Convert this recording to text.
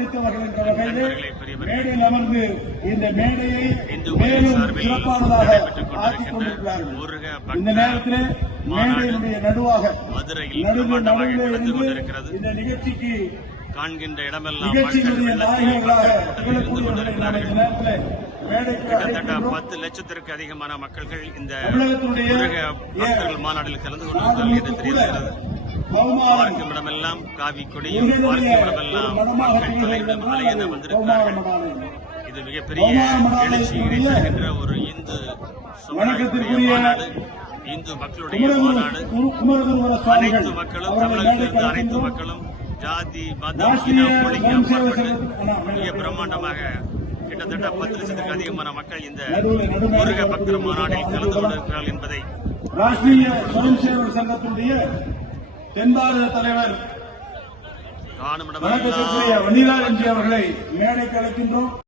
பிடித்தவர்கள் என்ற வகையிலே மேடையில் அமர்ந்து இந்த மேடையை மேலும் சிறப்பானதாக ஆக்கிக் கொண்டிருக்கிறார்கள். இந்த நேரத்திலே மேடையினுடைய நடுவாக நடுவில் இருந்து இந்த நிகழ்ச்சிக்கு காண்கின்ற இடமெல்லாம் நிகழ்ச்சியினுடைய நாயகர்களாக கிட்டத்தட்ட 10 லட்சத்திற்கு அதிகமான மக்கள்கள் இந்த பக்தர்கள் மாநாட்டில் கலந்து கொண்டிருக்கிறார்கள் என்று தெரிகிறது. பார்க்கும் இடமெல்லாம் காவி கொடியும் பார்க்கும் இடமெல்லாம் மக்கள் தலையிடும் அலையென வந்திருக்கிறார்கள். இது மிகப்பெரிய எழுச்சி இணைந்திருக்கின்ற ஒரு இந்து மாநாடு, இந்து மக்களுடைய மாநாடு. அனைத்து மக்களும் தமிழகத்தில் இருந்து அனைத்து மக்களும் ஜாதி மதம் இனம் மொழிக்கு அப்பாற்பட்டு மிக பிரம்மாண்டமாக கிட்டத்தட்ட 10 லட்சத்துக்கு அதிகமான மக்கள் இந்த முருக பக்தர் மாநாட்டில் கலந்து கொண்டிருக்கிறார்கள் என்பதை ராஷ்டிரிய ஸ்வயம் சேவக் சங்கத்தினுடைய தென்பாரத தலைவர் காணும் வணக்கத்திற்குரிய வனிலா என்ஜி அவர்களை மேடைக்கு அழைக்கின்றோம்.